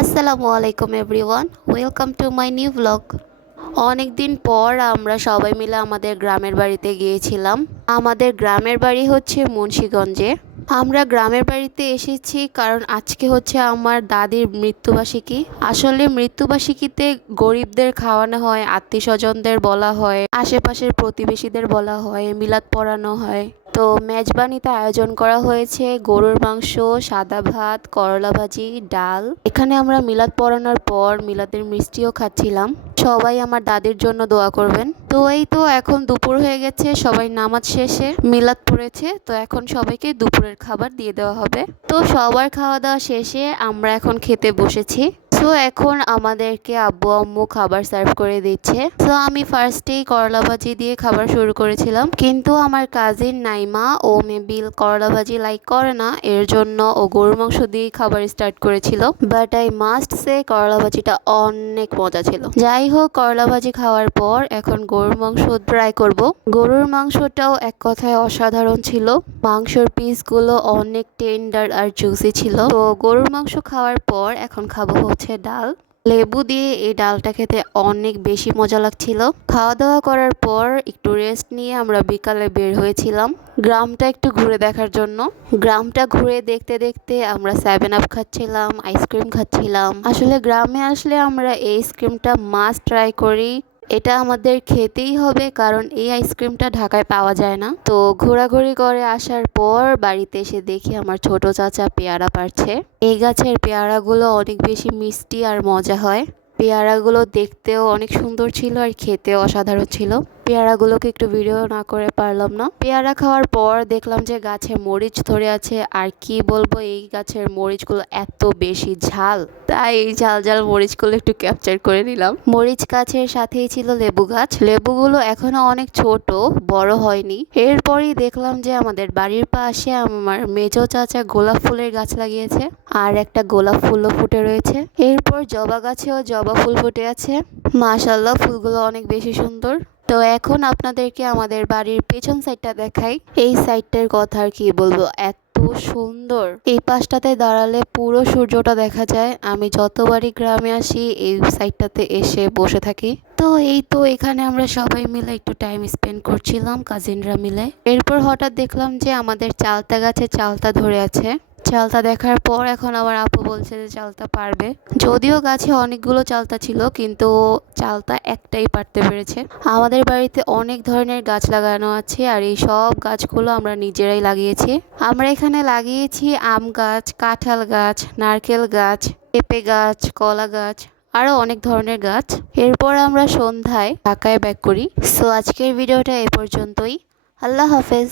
আসসালামু আলাইকুম everyone, welcome to my new blog. অনেক দিন পর আমরা সবাই মিলে আমাদের গ্রামের বাড়িতে গিয়েছিলাম। আমাদের গ্রামের বাড়ি হচ্ছে মুন্সীগঞ্জে। আমরা গ্রামের বাড়িতে এসেছি কারণ আজকে হচ্ছে আমার দাদির মৃত্যুবার্ষিকী। আসলে মৃত্যুবার্ষিকীতে গরিবদের খাওয়ানো হয় আত্মীয় স্বজনদের বলা হয়, আশেপাশের প্রতিবেশীদের বলা হয়, মিলাদ পড়ানো হয়। তো মেজবানিতে আয়োজন করা হয়েছে গরুর মাংস, সাদা ভাত, করলা ভাজি, ডাল। এখানে আমরা মিলাদ পড়ানোর পর মিলাদের মিষ্টিও খাচ্ছিলাম। সবাই আমার দাদির জন্য দোয়া করবেন। তো এই তো এখন দুপুর হয়ে গেছে, সবাই নামাজ শেষে মিলাদ পড়েছে, তো এখন সবাইকে দুপুরের খাবার দিয়ে দেওয়া হবে। তো সবার খাওয়া দাওয়া শেষে আমরা এখন খেতে বসেছি। তো এখন আমাদেরকে আব্বু আম্মু খাবার সার্ভ করে দিচ্ছে। তো আমি ফার্স্টেই করলা ভাজি দিয়ে খাবার শুরু করেছিলাম, কিন্তু আমার কাজিন নাইমা ও মেবিল করলা ভাজি লাইক করে না, এর জন্য ও গরুর মাংস দিয়ে খাবার স্টার্ট করেছিল। বাট আই মাস্ট সে করলা ভাজিটা অনেক মজা ছিল। যাই হোক করলা ভাজি খাওয়ার পর এখন গরুর মাংস ট্রাই করব। গরুর মাংসটাও এক কথায় অসাধারণ ছিল। মাংসর পিসগুলো অনেক টেন্ডার আর জুসি ছিল। তো গরুর মাংস খাওয়ার পর এখন খাব হচ্ছে ডাল। লেবু দিয়ে এই ডালটা খেতে অনেক বেশি মজা লাগছিল। খাওয়া দাওয়া করার পর একটু রেস্ট নিয়ে আমরা বিকালে বের হয়েছিলাম। গ্রামটা একটু ঘুরে দেখার জন্য। গ্রামটা ঘুরে দেখতে দেখতে আমরা সেভেন আপ খাচ্ছিলাম আইসক্রিম খাচ্ছিলাম। আসলে গ্রামে আসলে আমরা এই আইসক্রিমটা মাস্ট ট্রাই করি। এটা আমাদের খেতেই হবে, কারণ এই আইসক্রিমটা ঢাকায় পাওয়া যায় না। তো ঘোরাঘুরি করে আসার পর বাড়িতে এসে দেখি আমার ছোট চাচা পেয়ারা পারছে। এই গাছের পেয়ারাগুলো অনেক বেশি মিষ্টি আর মজা হয়। পেয়ারাগুলো দেখতেও অনেক সুন্দর ছিল আর খেতেও অসাধারণ ছিল। পেয়ারাগুলোকে একটু ভিডিও না করে পারলাম না। পেয়ারা খাওয়ার পর দেখলাম যে গাছে মরিচ ধরে আছে। আর কি বলব, এই গাছের মরিচগুলো এত বেশি ঝাল। তাই এই ঝাল ঝাল মরিচগুলো একটু ক্যাপচার করে নিলাম। মরিচ গাছের সাথেই ছিল লেবু গাছ। লেবুগুলো এখনও অনেক ছোট, বড় হয়নি। এরপরই দেখলাম যে আমাদের বাড়ির পাশে আমার মেজো চাচা গোলাপ ফুলের গাছ লাগিয়েছে। আর একটা গোলাপ ফুলও ফুটে রয়েছে। এরপর জবা গাছেও জবা ফুল ফুটে আছে। মাশাল্লাহ ফুলগুলো অনেক বেশি সুন্দর। তো এখন আপনাদেরকে আমাদের বাড়ির পেছন সাইডটা দেখাই। এই সাইডটার কথা আর কি বলব? এত সুন্দর। এই পাশটাতে দাঁড়ালে পুরো সূর্যটা দেখা যায়। আমি যতবারই গ্রামে আসি, এই সাইডটাতে এসে বসে থাকি। তো এই তো এখানে আমরা সবাই মিলে একটু টাইম স্পেন্ড করছিলাম কাজিনরা মিলে। এরপর হঠাৎ দেখলাম যে আমাদের চালতা গাছে চালতা ধরে আছে। চালতা দেখার পর এখন আমার আপু বলছে যে চালতা পারবে। যদিও গাছে অনেকগুলো চালতা ছিল, কিন্তু চালতা একটাই পারতে পেরেছে। আমাদের বাড়িতে অনেক ধরনের গাছ লাগানো আছে, আর এই সব গাছগুলো আমরা নিজেরাই লাগিয়েছি। আমরা এখানে লাগিয়েছি আম গাছ, কাঁঠাল গাছ, নারকেল গাছ, পেঁপে গাছ, কলা গাছ আরও অনেক ধরনের গাছ। এরপর আমরা সন্ধ্যায় ঢাকায় ব্যাক করি। সো আজকের ভিডিওটা এ পর্যন্তই। আল্লাহ হাফেজ।